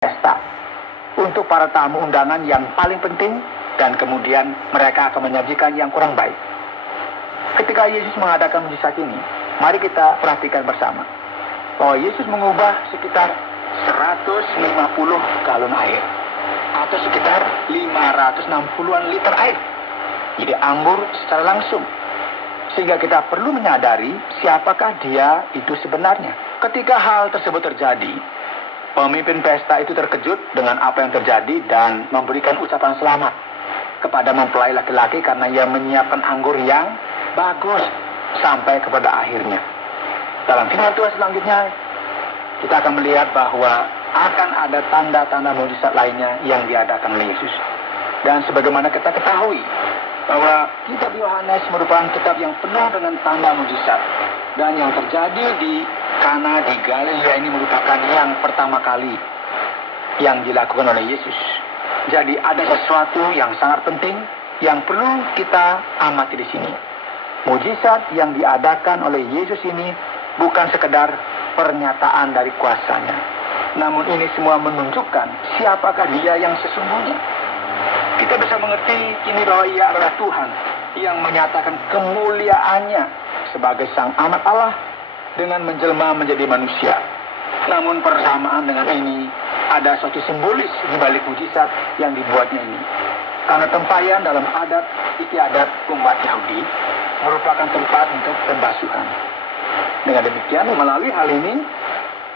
pesta untuk para tamu undangan yang paling penting, dan kemudian mereka akan menyajikan yang kurang baik. Ketika Yesus mengadakan mujizat ini, mari kita perhatikan bersama bahwa Yesus mengubah sekitar 150 galon air atau sekitar 560-an liter air jadi anggur secara langsung, sehingga kita perlu menyadari siapakah dia itu sebenarnya. Ketika hal tersebut terjadi, pemimpin pesta itu terkejut dengan apa yang terjadi dan memberikan ucapan selamat kepada mempelai laki-laki karena ia menyiapkan anggur yang bagus sampai kepada akhirnya. Dalam firman Tuhan selanjutnya, kita akan melihat bahwa akan ada tanda-tanda mujizat lainnya yang diadakan oleh Yesus. Dan sebagaimana kita ketahui bahwa kitab Yohanes merupakan kitab yang penuh dengan tanda mujizat, dan yang terjadi di Kana di Galilea ini merupakan yang pertama kali yang dilakukan oleh Yesus. Jadi ada sesuatu yang sangat penting yang perlu kita amati di sini. Mujizat yang diadakan oleh Yesus ini bukan sekedar pernyataan dari kuasanya, namun ini semua menunjukkan siapakah dia yang sesungguhnya. Kita bisa mengerti ini bahwa ia adalah Tuhan yang menyatakan kemuliaannya sebagai Sang Anak Allah dengan menjelma menjadi manusia. Namun bersamaan dengan ini, ada suatu simbolis di balik mujizat yang dibuatnya ini. Karena tempayan dalam adat istiadat umat Yahudi merupakan tempat untuk pembasuhan. Dengan demikian, melalui hal ini,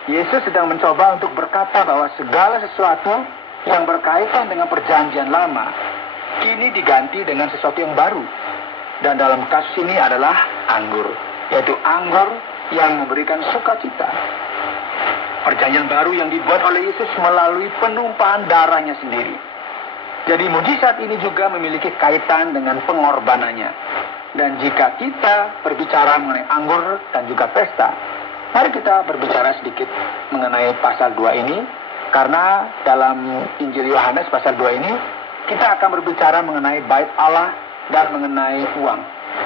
Yesus sedang mencoba untuk berkata bahwa segala sesuatu yang berkaitan dengan perjanjian lama kini diganti dengan sesuatu yang baru. Dan dalam kasus ini adalah anggur, yaitu anggur yang memberikan sukacita. Perjanjian baru yang dibuat oleh Yesus melalui penumpahan darahnya sendiri. Jadi mujizat ini juga memiliki kaitan dengan pengorbanannya. Dan jika kita berbicara mengenai anggur dan juga pesta, mari kita berbicara sedikit mengenai pasal 2 ini. Karena dalam Injil Yohanes pasal 2 ini, kita akan berbicara mengenai bait Allah dan mengenai uang.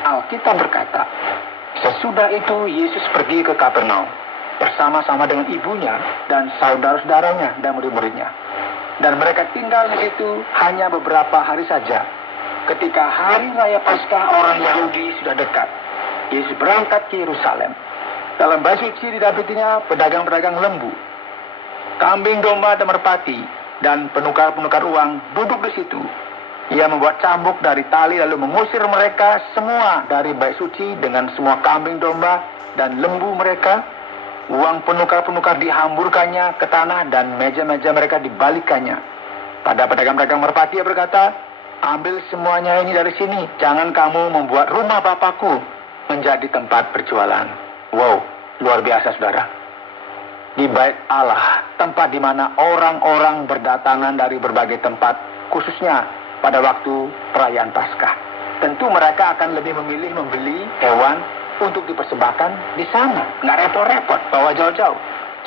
Alkitab berkata, sesudah itu Yesus pergi ke Kapernaum bersama-sama dengan ibunya dan saudara-saudaranya dan murid-muridnya. Dan mereka tinggal di situ hanya beberapa hari saja. Ketika hari raya Paskah orang Yahudi sudah dekat, Yesus berangkat ke Yerusalem. Dalam bait suci didapatinya pedagang-pedagang lembu, kambing domba dan merpati, dan penukar-penukar uang duduk di situ. Ia membuat cambuk dari tali lalu mengusir mereka semua dari bait suci dengan semua kambing domba dan lembu mereka. Uang penukar-penukar dihamburkannya ke tanah dan meja-meja mereka dibalikannya. Pada pedagang-pedagang merpati ia berkata, ambil semuanya ini dari sini, jangan kamu membuat rumah Bapakku menjadi tempat berjualan. Wow, luar biasa saudara. Di bait Allah, tempat di mana orang-orang berdatangan dari berbagai tempat, khususnya pada waktu perayaan Paskah. Tentu mereka akan lebih memilih membeli hewan untuk dipersembahkan di sana, nggak repot-repot bawa jauh-jauh.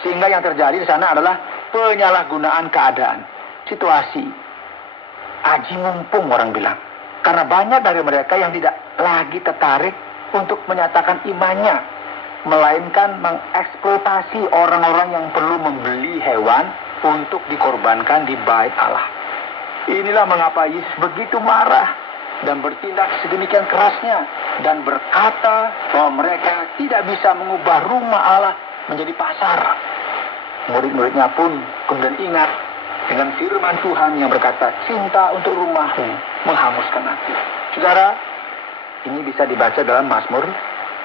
Sehingga yang terjadi di sana adalah penyalahgunaan keadaan, situasi, aji mumpung orang bilang. Karena banyak dari mereka yang tidak lagi tertarik untuk menyatakan imannya, melainkan mengeksploitasi orang-orang yang perlu membeli hewan untuk dikorbankan di bait Allah. Inilah mengapa Yesus begitu marah dan bertindak sedemikian kerasnya dan berkata bahwa mereka tidak bisa mengubah rumah Allah menjadi pasar. Murid-muridnya pun kemudian ingat dengan firman Tuhan yang berkata, cinta untuk rumahmu menghanguskan aku. Saudara, ini bisa dibaca dalam Mazmur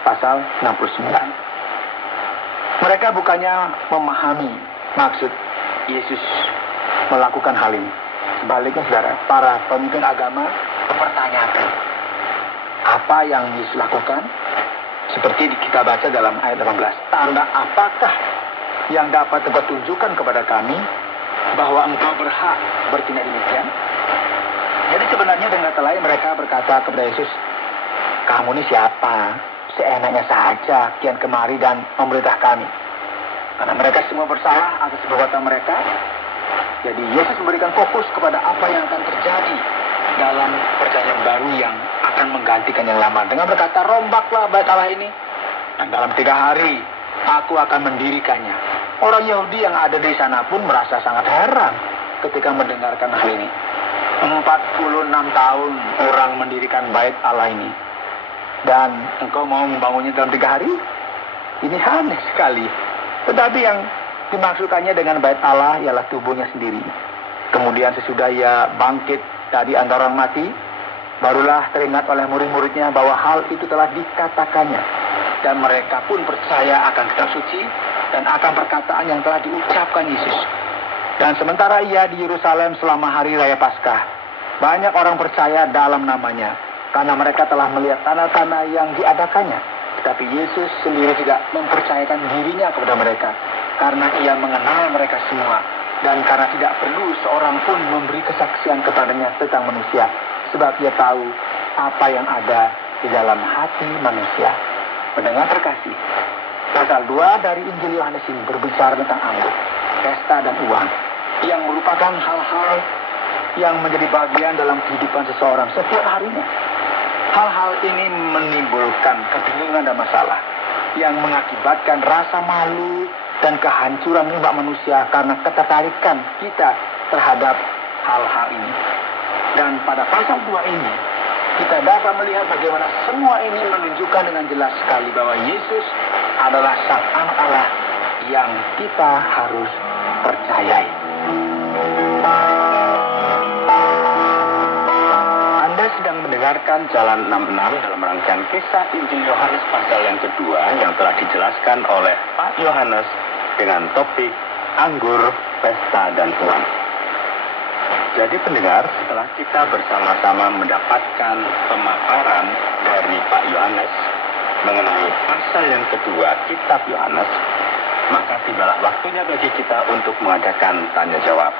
pasal 69. Mereka bukannya memahami maksud Yesus melakukan hal ini. Sebaliknya saudara, para pemimpin agama mempertanyakan apa yang Yesus lakukan. Seperti kita baca dalam ayat 18, tanda apakah yang dapat engkau tunjukkan kepada kami bahwa engkau berhak bertindak demikian? Jadi sebenarnya dengan kata lain mereka berkata kepada Yesus, kamu ini siapa? Seenaknya saja kian kemari dan memerintah kami. Karena mereka semua bersalah atas perbuatan mereka. Jadi Yesus memberikan fokus kepada apa yang akan terjadi dalam perjanjian baru yang akan menggantikan yang lama. Dengan berkata, rombaklah bait Allah ini, dan dalam 3 hari aku akan mendirikannya. Orang Yahudi yang ada di sana pun merasa sangat heran ketika mendengarkan hal ini. 46 tahun orang mendirikan bait Allah ini, dan engkau mau membangunnya dalam 3 hari? Ini aneh sekali. Tetapi yang dimaksudkannya dengan bait Allah ialah tubuhnya sendiri. Kemudian sesudah ia bangkit dari antara orang mati, barulah teringat oleh murid-muridnya bahwa hal itu telah dikatakannya. Dan mereka pun percaya akan kitab suci dan akan perkataan yang telah diucapkan Yesus. Dan sementara ia di Yerusalem selama hari raya Paskah, banyak orang percaya dalam namanya, karena mereka telah melihat tanda-tanda yang diadakannya. Tetapi Yesus sendiri tidak mempercayakan dirinya kepada mereka, karena ia mengenal mereka semua, dan karena tidak perlu seorang pun memberi kesaksian kepadanya tentang manusia, sebab ia tahu apa yang ada di dalam hati manusia. Pendengar terkasih, pasal 2 dari Injil Yohanes ini berbicara tentang anggur, pesta dan uang, yang merupakan hal-hal yang menjadi bagian dalam kehidupan seseorang setiap harinya. Hal-hal ini menimbulkan kebingungan dan masalah yang mengakibatkan rasa malu dan kehancuran umat manusia karena ketertarikan kita terhadap hal-hal ini. Dan pada pasal 2 ini, kita dapat melihat bagaimana semua ini menunjukkan dengan jelas sekali bahwa Yesus adalah Sang Anak Allah yang kita harus percayai. Anda sedang mendengarkan Jalan 66 dalam rangkaian kisah Injil Yohanes pasal yang kedua yang telah dijelaskan oleh Pak Yohanes dengan topik anggur, pesta, dan uang. Jadi pendengar, setelah kita bersama-sama mendapatkan pemaparan dari Pak Yohanes mengenai pasal yang kedua kitab Yohanes, maka tibalah waktunya bagi kita untuk mengadakan tanya jawab.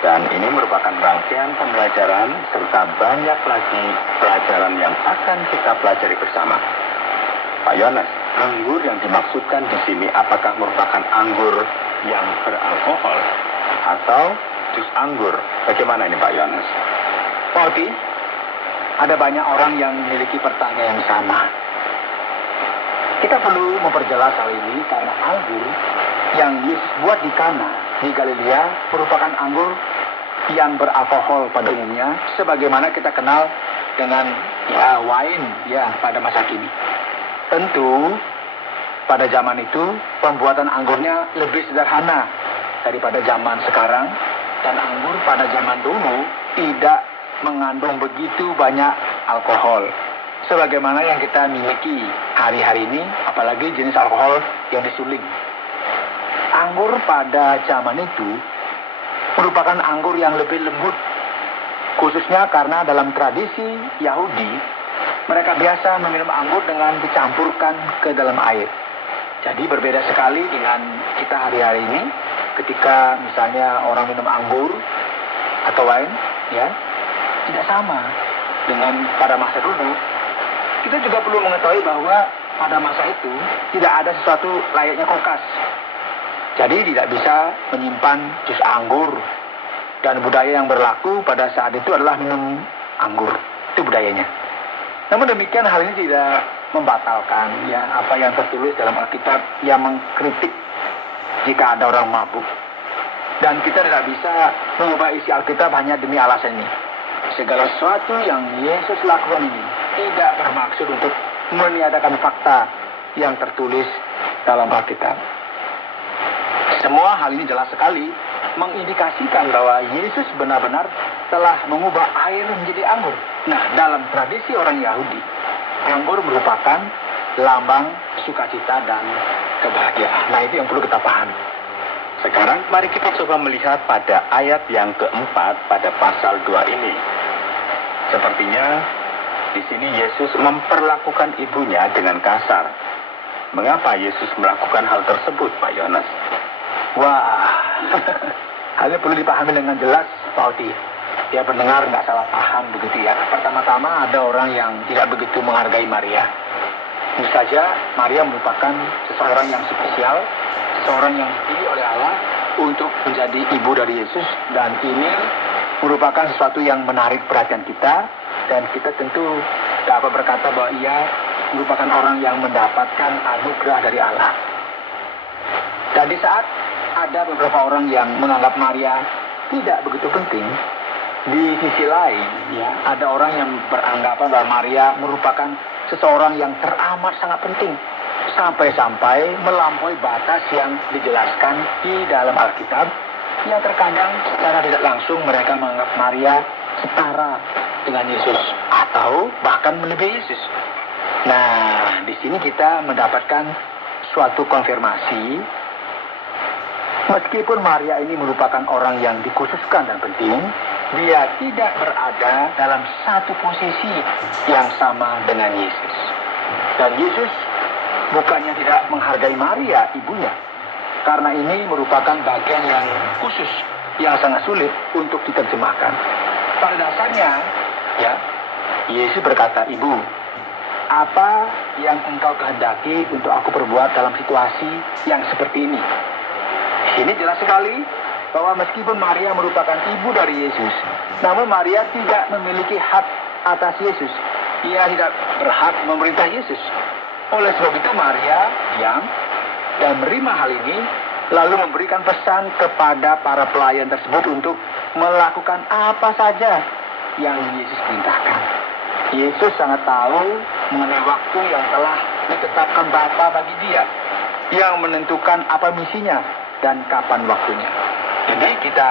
Dan ini merupakan rangkaian pembelajaran serta banyak lagi pelajaran yang akan kita pelajari bersama. Pak Yohanes, anggur yang dimaksudkan di sini apakah merupakan anggur yang beralkohol atau jus anggur? Bagaimana ini Pak Yohanes? Pak Oti, ada banyak orang yang memiliki pertanyaan yang sama. Kita perlu memperjelas hal ini karena anggur yang Yesus buat di Kana di Galilea merupakan anggur yang beralkohol pada umumnya, sebagaimana kita kenal dengan wine pada masa kini. Tentu pada zaman itu pembuatan anggurnya lebih sederhana daripada zaman sekarang, dan anggur pada zaman dulu tidak mengandung begitu banyak alkohol sebagaimana yang kita miliki hari-hari ini, apalagi jenis alkohol yang disuling. Anggur pada zaman itu merupakan anggur yang lebih lembut, khususnya karena dalam tradisi Yahudi mereka biasa meminum anggur dengan dicampurkan ke dalam air. Jadi berbeda sekali dengan kita hari-hari ini, ketika misalnya orang minum anggur atau wine, tidak sama dengan pada masa dulu. Kita juga perlu mengetahui bahwa pada masa itu tidak ada sesuatu layaknya kulkas. Jadi tidak bisa menyimpan jus anggur. Dan budaya yang berlaku pada saat itu adalah minum anggur. Itu budayanya. Namun demikian hal ini tidak membatalkan apa yang tertulis dalam Alkitab yang mengkritik jika ada orang mabuk. Dan kita tidak bisa mengubah isi Alkitab hanya demi alasan ini. Segala sesuatu yang Yesus lakukan ini tidak bermaksud untuk meniadakan fakta yang tertulis dalam Alkitab. Semua hal ini jelas sekali mengindikasikan bahwa Yesus benar-benar telah mengubah air menjadi anggur. Nah, dalam tradisi orang Yahudi, anggur merupakan lambang sukacita dan kebahagiaan. Nah, itu yang perlu kita pahami. Sekarang mari kita coba melihat pada ayat yang keempat pada pasal 2 ini. Sepertinya di sini Yesus memperlakukan ibunya dengan kasar. Mengapa Yesus melakukan hal tersebut, Pak Yohanes? Wah, hal ini perlu dipahami dengan jelas, Pak Oti. Ya, pendengar nggak salah paham begitu ya. Pertama-tama ada orang yang tidak begitu menghargai Maria. Tentu saja Maria merupakan seseorang yang spesial, seseorang yang dipilih oleh Allah untuk menjadi ibu dari Yesus, dan ini merupakan sesuatu yang menarik perhatian kita, dan kita tentu dapat berkata bahwa ia merupakan orang yang mendapatkan anugerah dari Allah. Dan di saat ada beberapa orang yang menganggap Maria tidak begitu penting, di sisi lain, ya, ada orang yang beranggapan bahwa Maria merupakan seseorang yang teramat sangat penting. Sampai-sampai melampaui batas yang dijelaskan di dalam Alkitab, yang terkadang secara tidak langsung mereka menganggap Maria setara dengan Yesus atau bahkan melebihi Yesus. Nah, di sini kita mendapatkan suatu konfirmasi. Meskipun Maria ini merupakan orang yang dikhususkan dan penting, dia tidak berada dalam satu posisi yang sama dengan Yesus. Dan Yesus bukannya tidak menghargai Maria, ibunya. Karena ini merupakan bagian yang khusus, yang sangat sulit untuk diterjemahkan. Pada dasarnya, ya, Yesus berkata, "Ibu, apa yang engkau kehendaki untuk aku perbuat dalam situasi yang seperti ini?" Ini jelas sekali bahwa meskipun Maria merupakan ibu dari Yesus, namun Maria tidak memiliki hak atas Yesus. Ia tidak berhak memerintah Yesus. Oleh sebab itu Maria diam dan menerima hal ini, lalu memberikan pesan kepada para pelayan tersebut untuk melakukan apa saja yang Yesus perintahkan. Yesus sangat tahu mengenai waktu yang telah ditetapkan Bapa bagi dia, yang menentukan apa misinya dan kapan waktunya. Jadi kita